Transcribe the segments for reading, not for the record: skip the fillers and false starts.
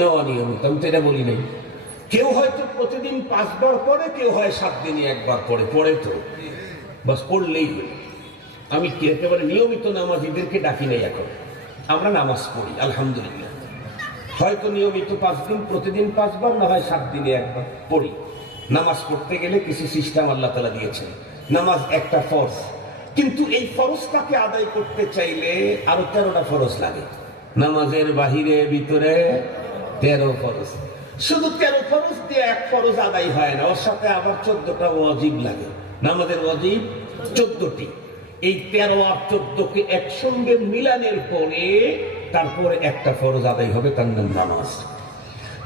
নেওয়া নিয়মিত, আমি তো এটা বলি নাই। কেউ হয়তো প্রতিদিন 5 বার পড়ে, কেউ হয় 7 দিনে 1 বার পড়ে, পড়ে তো বাস পড়লেই হলো। আমি একেবারে নিয়মিত নামাজীদেরকে ডাকি নাই এখন, আমরা নামাজ পড়ি আলহামদুলিল্লাহ। হয়তো নিয়মিত 5 দিন, প্রতিদিন 5 বার, না হয় 7 দিনে 1 বার পড়ি। নামাজ পড়তে গেলে কিছু সিস্টেম আল্লাহ তাআলা দিয়েছেন। নামাজ একটা ফরজ, কিন্তু এই ফরজটাকে আদায় করতে চাইলে আরো 13টা ফরজ লাগে। নামাজের বাহিরে ভিতরে 13 ফরজ। শুধু 13 ফরজ দিয়ে 1 ফরজ আদায় হয় না, ওর সাথে আবার 14টা ওয়াজিব লাগে। নামাজের ওয়াজিব 14টি। এই 13 আর 14কে একসঙ্গে মিলানের পরে তারপরে একটা ফরজ আদায় হবে, তার নাম নামাজ।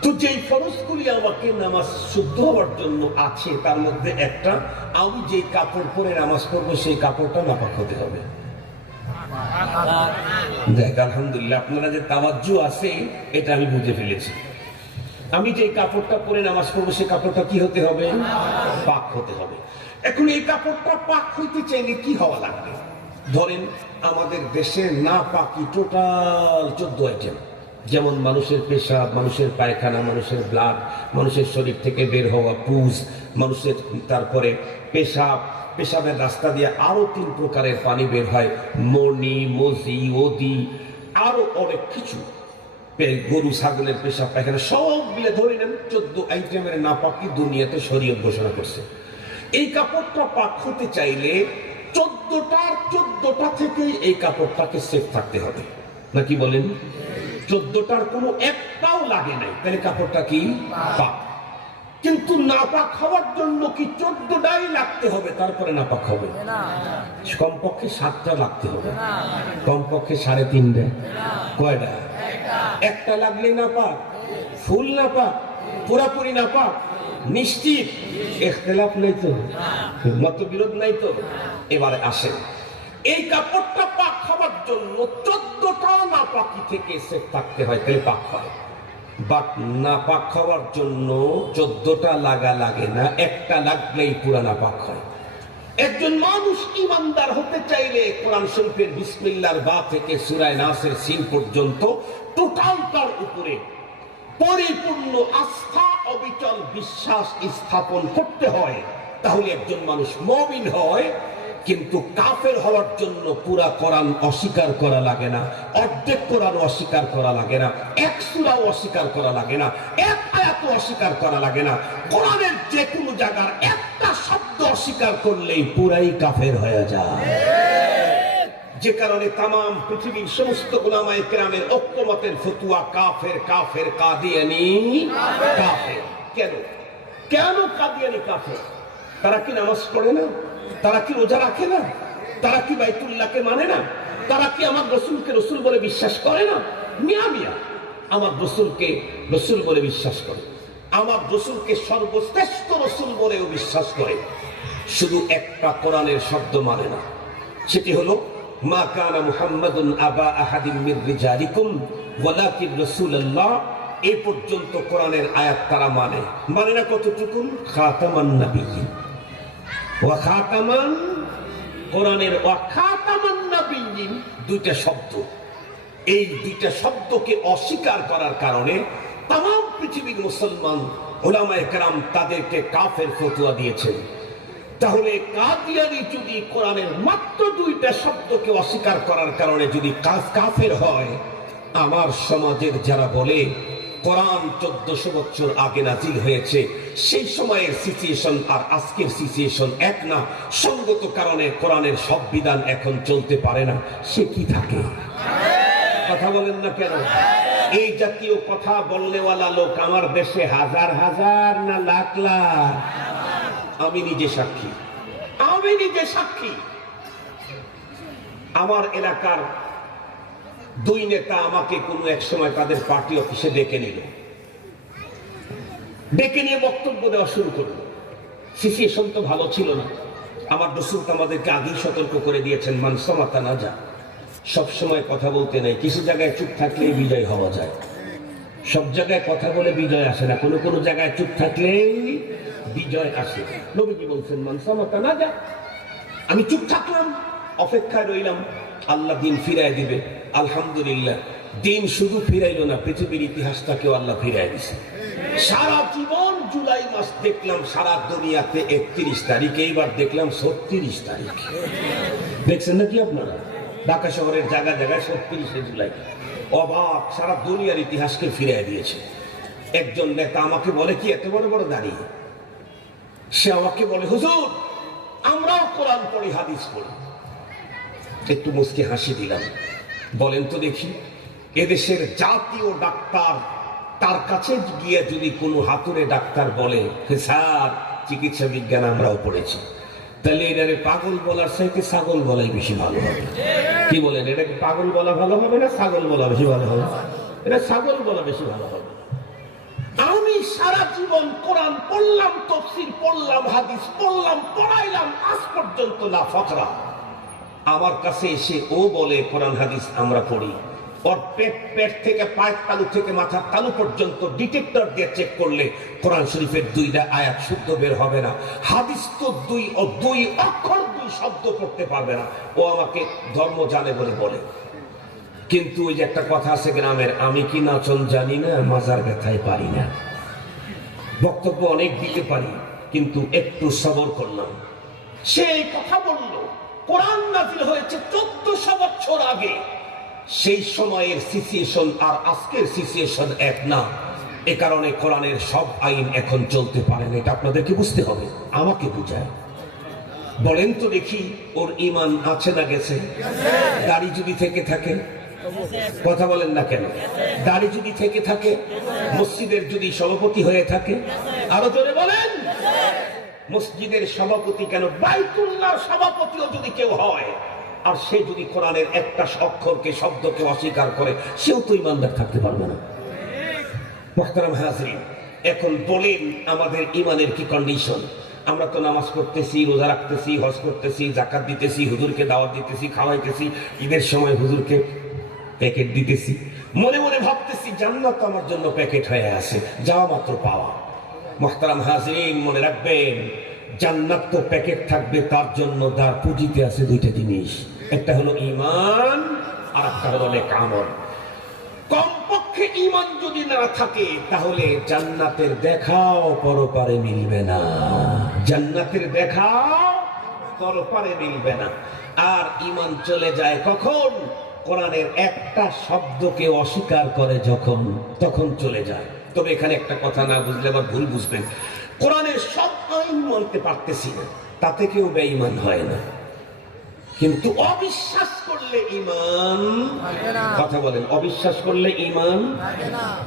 তো যেই ফরজগুলি আমাকে নামাজ শুদ্ধ হওয়ার জন্য আছে, তার মধ্যে একটা, আমি যে কাপড় পরে নামাজ পড়বো সেই কাপড়টা নাপাক হতে হবে। দেখ আলহামদুলিল্লাহ, আপনারা যে তাওয়াজ্জু আছে এটা আমি বুঝে ফেলেছি। আমি যে কাপড়টা পরে নামাজ পড়বো সেই কাপড়টা কি হতে হবে? পাক হতে হবে। এখন এই কাপড়টা পাক হইতে চাইলে কি হওয়া লাগবে? ধরেন আমাদের দেশে না পাকি টোটাল 14 আইটেম, যেমন মানুষের পেশাব, মানুষের পায়খানা, মানুষের ব্লাড, মানুষের শরীর থেকে বের হওয়া পুজ, মানুষের তারপরে পেশাবের রাস্তা দিয়ে আরো 3 প্রকারের পানি বের হয়, মনি, মজি, ওদি, আরো অনেক কিছু, গরু ছাগলের পেশাব পায়খানা সব মিলে ধরে নেন 14 আইটেমের নাপাকি দুনিয়াতে শরীয়ত ঘোষণা করছে। এই কাপড়টা পাক হতে চাইলে 14টা থেকে এই কাপড়টাকে সেফ থাকতে হবে, নাকি বলেন? 14টার কোনো একটাও লাগে নাই, তাহলে কাপড়টা কি পাক। কিন্তু নাপাক হওয়ার জন্য কি 14টাই লাগতে হবে তারপরে নাপাক হবে? কমপক্ষে 7টা লাগতে হবে, কমপক্ষে 3.5টা। কয়টা? একটা লাগলে নাপাক, ফুল নাপাক, পুরাপুরি নাপাক, নিশ্চিত? ইখতিলাফ নাই তো, মতবিরোধ নাই তো? এবারে আসেন, এই কাপড়টা পাক হওয়ার জন্য 14টা নাপাকি থেকে সেফ থাকতে হয়, তাহলে পাক হয়। বাট নাপাক হওয়ার জন্য 14টা লাগা লাগে না, একটা লাগলেই পুরা নাপাক হয়। একজন মানুষ ইমানদার হতে চাইলে কোরআন শরীফের বিসমিল্লাহর বা থেকে সূরা নাসের সিন পর্যন্ত টোটালটার উপরে পরিপূর্ণ আস্থা, অবিচল বিশ্বাস স্থাপন করতে হয়, তাহলে একজন মানুষ মুমিন হয়। কিন্তু কাফের হওয়ার জন্য পুরা কোরআন অস্বীকার করা লাগে না, অর্ধেক কোরআন অস্বীকার করা লাগে না, 1 সূরাও অস্বীকার করা লাগে না, 1 আয়াতও অস্বীকার করা লাগে না। কোরআনের যে কোনো জায়গার একটা শব্দ অস্বীকার করলেই পুরাই কাফের হয়ে যায়। যে কারণে তাম পৃথিবীর সমস্ত উলামায়ে কেরামের ঐক্যমতের ফতোয়া কাফের, কাফের, কাদিয়ানি কাফের। কেন কাদিয়ানি কাফের? তারা কি নামাজ পড়ে না? তারা কি রোজা রাখে না? তারা কি বাইতুল্লাহকে মানে না? তারা কি আমার রসুলকে রসুল বলে বিশ্বাস করে না? মিয়া আমার রসুলকে রসুল বলে বিশ্বাস করে, আমার রসুলকে সর্বশ্রেষ্ঠ রসুল বলেও বিশ্বাস করে, শুধু একটা কোরআনের শব্দ মানে না, সেটি হলো মা কানা মুহাম্মাদুন আবা আহাদিম মির রিজালিকুম ওয়ালাকিন রাসূলুল্লাহ। এই পর্যন্ত কোরআনের আয়াত তারা মানে না কতটুকু? খাতামান নাবিয়্যিন ওয়া খাতামান, কোরআনের ওয়া খাতামান নাবিয়্যিন 2টা শব্দ, এই 2টা শব্দকে অস্বীকার করার কারণে তাম পৃথিবীর মুসলমান উলামায়ে কেরাম তাদেরকে কাফের ফতোয়া দিয়েছেন। তাহলে কাদিয়ানি যদি কোরআনের মাত্র 2টা শব্দকে অস্বীকার করার কারণে যদি কাফের হয়, আমার সমাজের যারা বলে কোরআন 1400 বছর আগে নাজিল হয়েছে, সেই সময়ের সিচুয়েশন আর আজকের সিচুয়েশন এক না, সঙ্গত কারণে কোরআনের সব বিধান এখন চলতে পারে না, সে কি থাকে? কথা বলেন না কেন? এই জাতীয় কথা বলনেওয়ালা লোক আমার দেশে হাজার হাজার না লাখ লাখ। আমি নিজে সাক্ষী। আমার এলাকার 2 নেতা আমাকে কোনো এক সময় তাদের পার্টি অফিসে ডেকে নিয়ে বক্তব্য দেওয়া শুরু করলো। সিচুয়েশন তো ভালো ছিল না। আমার রাসূল আমাদেরকে আগেই সতর্ক করে দিয়েছেন, মান সামাতা নাজা। সব সময় কথা বলতে নেই, কিছু জায়গায় চুপ থাকলেই বিজয় হওয়া যায়, সব জায়গায় কথা বলে বিজয় আসে না, কোনো জায়গায় চুপ থাকলেই বিজয় আসে। নবীজি বলছেন মান সামাতা নাজা। আমি চুপ থাকলাম, অপেক্ষায় রইলাম, আল্লাহ দিন ফিরায় দিবে। আলহামদুলিল্লাহ দিন শুধু ফিরাইলো না, পৃথিবীর ইতিহাসটাকেও আল্লাহ ফিরাই দিছে। সারা জীবন জুলাই মাস দেখলাম সারা দুনিয়াতে 31 তারিখ, এইবার দেখলাম 36 তারিখ। দেখছেন নাকি আপনারা? ঢাকা শহরের জায়গায় জায়গায় 36 জুলাই। অবাক, সারা দুনিয়ার ইতিহাসকে ফিরিয়ে দিয়েছে। একজন নেতা আমাকে বলে, কি এত বড় বড় দাঁড়িয়ে, সে আমাকে বলে, হুজুর আমরাও কোরআন পড়ি, হাদিস পড়ি। একটু মুচকি হাসি দিলাম। বলেন তো দেখি, এদেশের জাতীয় ডাক্তার, তার কাছে গিয়ে যদি কোনো হাতুড়ে ডাক্তার বলে স্যার চিকিৎসা বিজ্ঞান আমরাও পড়েছি, তাহলে এটাকে পাগল বলার চাইতে ছাগল বলাই বেশি ভালো হবে। কি বলেন, এটাকে পাগল বলা ভালো হবে না ছাগল বলা বেশি ভালো হবে? এটা ছাগল বলা বেশি ভালো হবে। আমি সারা জীবন কোরআন পড়লাম, তাফসীর পড়লাম, হাদিস পড়লাম, পড়াইলাম, আজ পর্যন্ত না ফকরা। আমার কাছে এসে ও বলে কোরআন হাদিস আমরা পড়ি, ওর পেট থেকে পায়ের তালু থেকে মাথার তালু পর্যন্ত ডিটেক্টর দিয়ে চেক করলে কোরআন শরীফের 2টা আয়াত শুদ্ধ বের হবে না, হাদিস তো 2 অক্ষর 2 শব্দ পড়তে পারবে না। ও আমাকে ধর্ম জানে বলে বলে। কিন্তু ওই যে একটা কথা আছে গ্রামের, আমি কি নাচন জানি না, মাজার ব্যথায় পারি না। বক্তব্য অনেক দিতে পারি, কিন্তু একটু সবর করলাম। সেই কথা বলল, কোরআন নাযিল হয়েছে 1400 বছর আগে। সেই সময়ের সিচুয়েশন আর আজকের সিচুয়েশন এক না। এ কারণে কোরআনের সব আইন এখন চলতে পারে না, এটা আপনাদেরকে বুঝতে হবে। আমাকে বুঝায় বলেন তো দেখি, ওর ঈমান আছে না গেছে? দাড়ি যদি থেকে থাকে, কথা বলেন না কেন? দাড়ি যদি থেকে থাকে, মসজিদের যদি সভাপতি হয়ে থাকে, আরো জোরে বলেন, মসজিদের সভাপতি কেন, বাইতুল্লাহর সভাপতিও যদি কেউ হয়, আর সে যদি কোরআনের একটা অক্ষরকে শব্দকে অস্বীকার করে, সেও তো ইমানদার থাকতে পারবে না। মুহতারাম হাজরিন, এখন বলেন আমাদের ইমানের কি কন্ডিশন? আমরা তো নামাজ পড়তেছি, রোজা রাখতেছি, হজ করতেছি, যাকাত দিতেছি, হুজুরকে দাওয়াত দিতেছি, খাওয়াইতেছি, ঈদের সময় হুজুরকে প্যাকেট দিতেছি, মনে মনে ভাবতেছি জান্নাত আমার জন্য প্যাকেট হয়ে আছে, যাওয়া মাত্র পাওয়া। মুহতারাম হাজরিন, মনে রাখবেন, জান্নাত তো প্যাকেট থাকবে, তার জন্য তার পুঁজিতে আছে 2টা জিনিস, একটা হলো ঈমান আর একটা হলো নেক আমল। কমপক্ষে ঈমান যদি না থাকে, তাহলে জান্নাতের দেখাও পরপারে মিলবে না। জান্নাতের দেখাও পরপারে মিলবে না। আর ঈমান চলে যায় কখন? কোরআনের একটা শব্দকে অস্বীকার করে যখন, তখন চলে যায়। তবে এখানে একটা কথা না বুঝলে আবার ভুল বুঝবেন, কোরআনের সব আইন মানতে পারতেছি না, তাতে কেউ বেঈমান হয় না। কিন্তু অবিশ্বাস করলে ঈমান, কথা বলেন, অবিশ্বাস করলে ঈমান।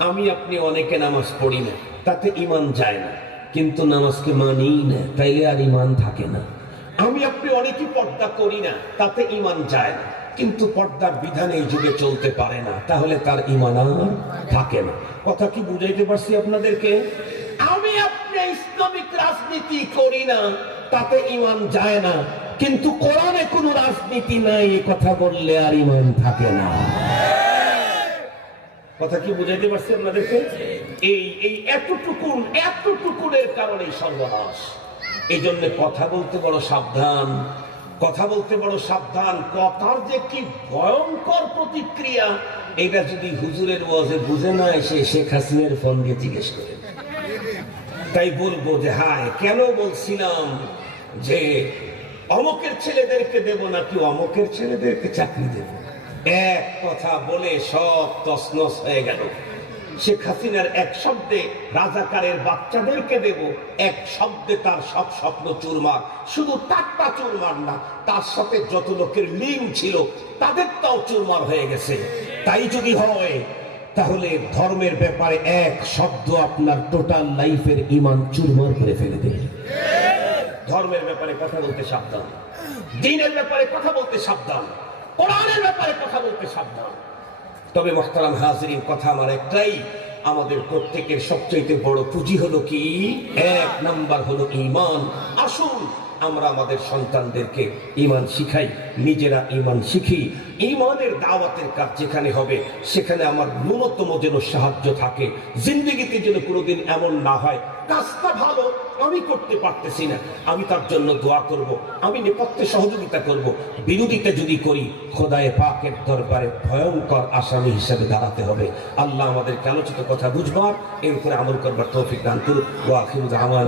আমি আপনি অনেকে নামাজ পড়ি না, তাতে ঈমান যায় না, কিন্তু নামাজকে মানি না, তাইলে আর ঈমান থাকে না। আমি আপনি অনেকে পর্দা করি না, তাতে ঈমান যায় না, কিন্তু পর্দার বিধানে এই যুগে চলতে পারে না, তাহলে তার ঈমান আর থাকে না। কথা কি বুঝাইতে পারছি আপনাদেরকে? আমি আপনি ইসলামিক রাজনীতি করি না, তাতে ঈমান যায় না, কিন্তু কোরআনে কোনো রাজনীতি নাই, এই কথা বললে আর ঈমান থাকে না। কথা কি বুঝাইতে পারছি আপনাদেরকে? এই এতটুকুনের কারণে সর্বনাশ। এই জন্য কথা বলতে বড় সাবধান, কথা বলতে বড় সাবধান। কথার যে কি ভয়ঙ্কর প্রতিক্রিয়া, এটা যদি হুজুরের ওয়াজে বুঝে না এসে শেখ হাসিনার ফোন দিয়ে জিজ্ঞেস করে, তাই বলবো যে হায়, কেন বলছিলাম যে অমকের ছেলেদেরকে দেব নাকি অমকের ছেলেদেরকে চাকরি দেব। এক কথা বলে সব তছনছ হয়ে গেল। শেখ হাসিনার এক শব্দে রাজাকারের বাচ্চাদেরকে দেব, এক শব্দে তার সব স্বপ্ন চুরমার। শুধু তারটা চুরমার না, তার সাথে যত লোকের লিঙ্ক ছিল তাদেরটাও চুরমার হয়ে গেছে। তাই যদি হয়, তাহলে ধর্মের ব্যাপারে এক শব্দ আপনার টোটাল লাইফের ঈমান চুরমার করে ফেলে দেবে। ধর্মের ব্যাপারে কথা বলতে সাবধান, দ্বীনের ব্যাপারে কথা বলতে সাবধান, কোরআনের ব্যাপারে কথা বলতে সাবধান। তবে মুহতারাম হাজিরিন, কথা আমার একটাই, আমাদের প্রত্যেকের সবচেয়ে বড় পুঁজি হলো কি? 1 নাম্বার হলো ঈমান। আসুন আমরা আমাদের সন্তানদেরকে ঈমান শিখাই, নিজেরা ঈমান শিখি। ঈমানের দাওয়াতের কাজ যেখানে হবে সেখানে আমার ন্যূনতম যেন সাহায্য থাকে। জিন্দেগিতে যেন কোনোদিন এমন না হয় কাজটা ভালো আমি করতে পারতেছি না, আমি তার জন্য দোয়া করব, আমি নেপথ্যে সহযোগিতা করব। বিরোধিতা যদি করি খোদায়ে পাকের দরবারে ভয়ঙ্কর আসামি হিসেবে দাঁড়াতে হবে। আল্লাহ আমাদেরকে আলোচিত কথা বুঝবার, এর উপরে আমল করবার তৌফিক দান করুন। ওয়া আখিরু দাওয়ানা।